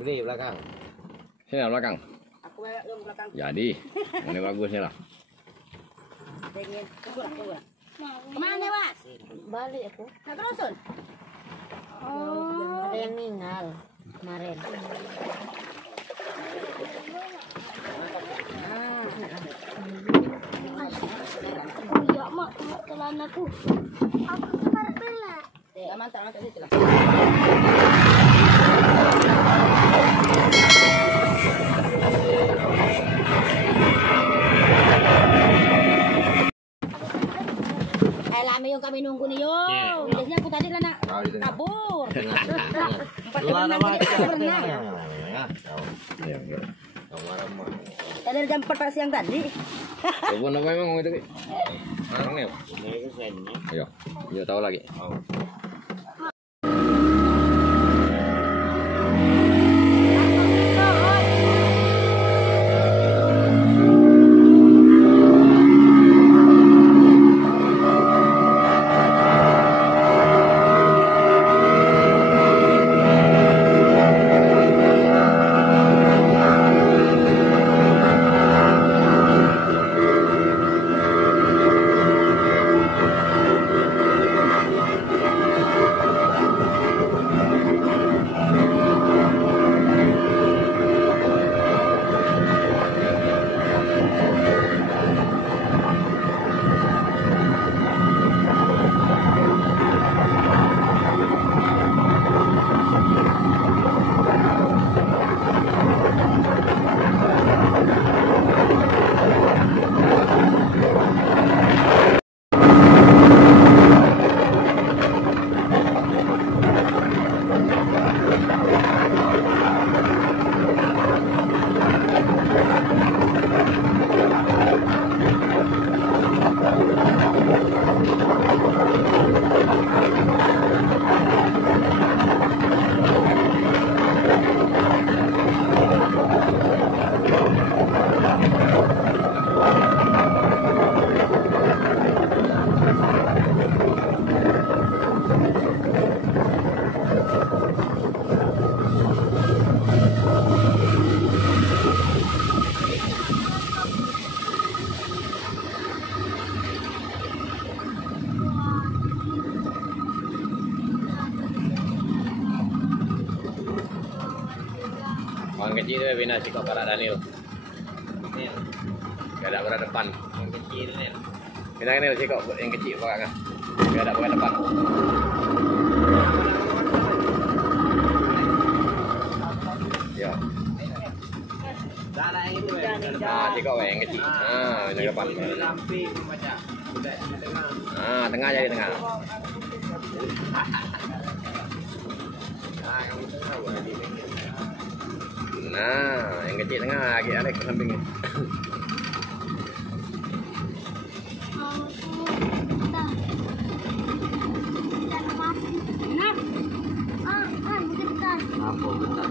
gede belakang. Sini belakang. Aku belakang. Jadi, ini bagusnya lah. Pengen, tunggu lah. Kemana, Mas? Balik aku. Nak terusun? Ada yang meninggal kemarin. Ya mak, telan aku. Aku kemarin bela. Aman tak situ lah. Lama yung kami nunggu nih yo. Biasanya aku tadi lah nak kabur. Luar nama. Dari jam 4 siang tadi. Telepon apa emang itu? Orang nih. Ayo, yo tahu lagi. Orang kecil itu bina sikap para Daniel. Gak ada pada depan. Yang kecil ni. Bina ini sikap yang kecil pak kan. Gak ada pada depan. Ya. Sikap yang kecil. Yang depan. Tengah jadi tengah. Nah, yang kecil tengah lagi ada ke sampingnya. Apa bentar?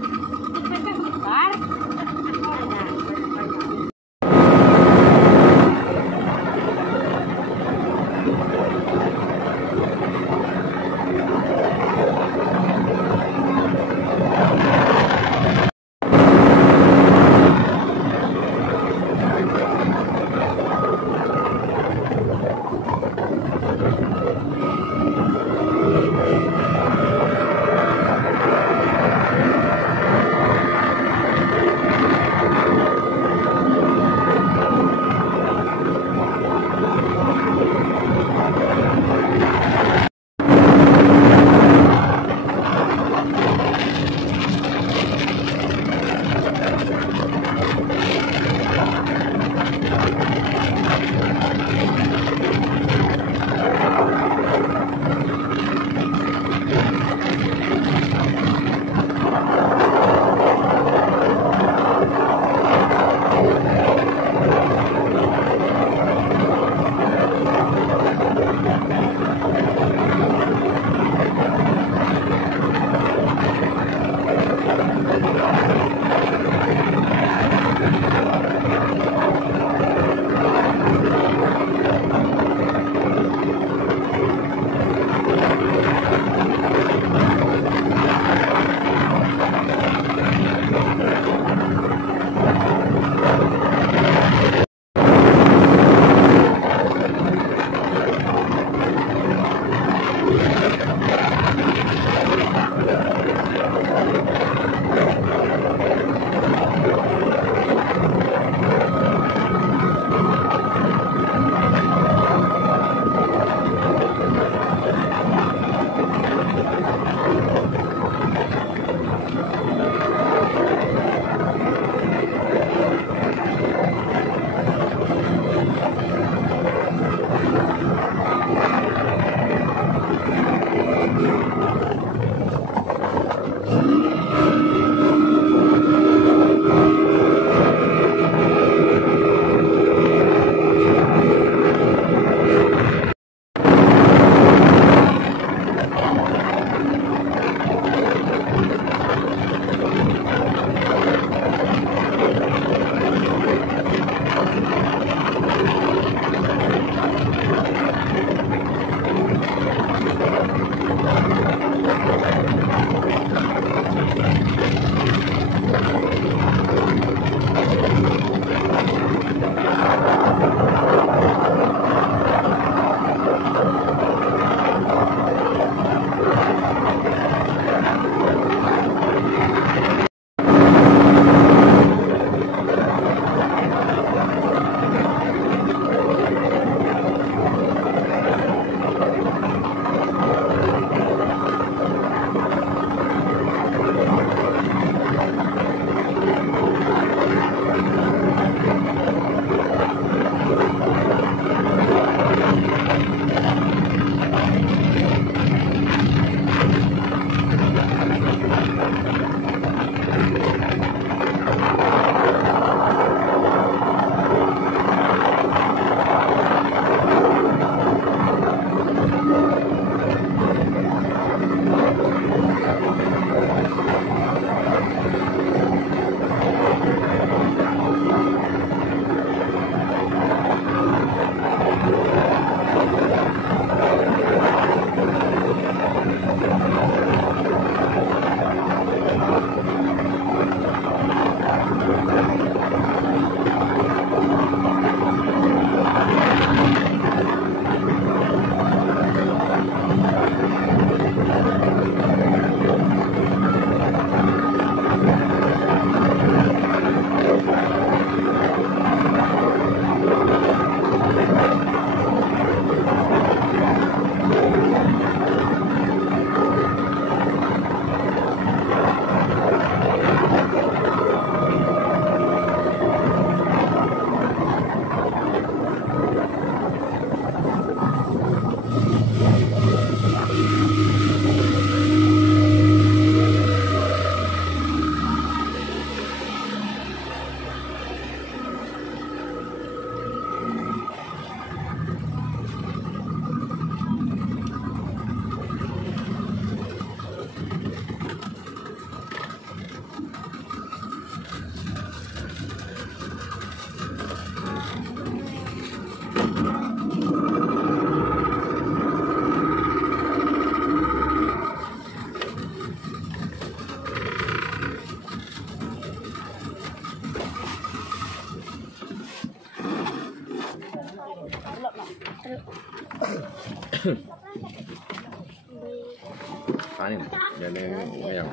Ani, jadi yang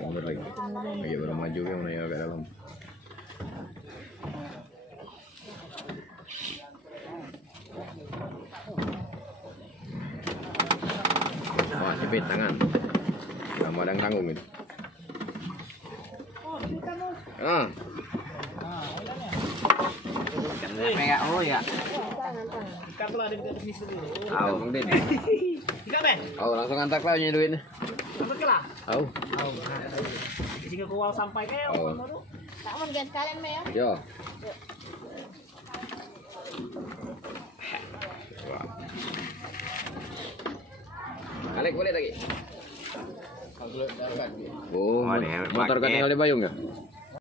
mundur lagi, baru maju yang mana ya agak dalam. Wah, cepet tangan, sama ada tanggung itu. Kayak oh ya. Oh, langsung antar lah punya duitnya. Oh. Sehingga kau sampai ke. Tak mau ganti kalian me ya. Yo. Alik boleh lagi. Oh, motor kan tinggal di Bayung ya?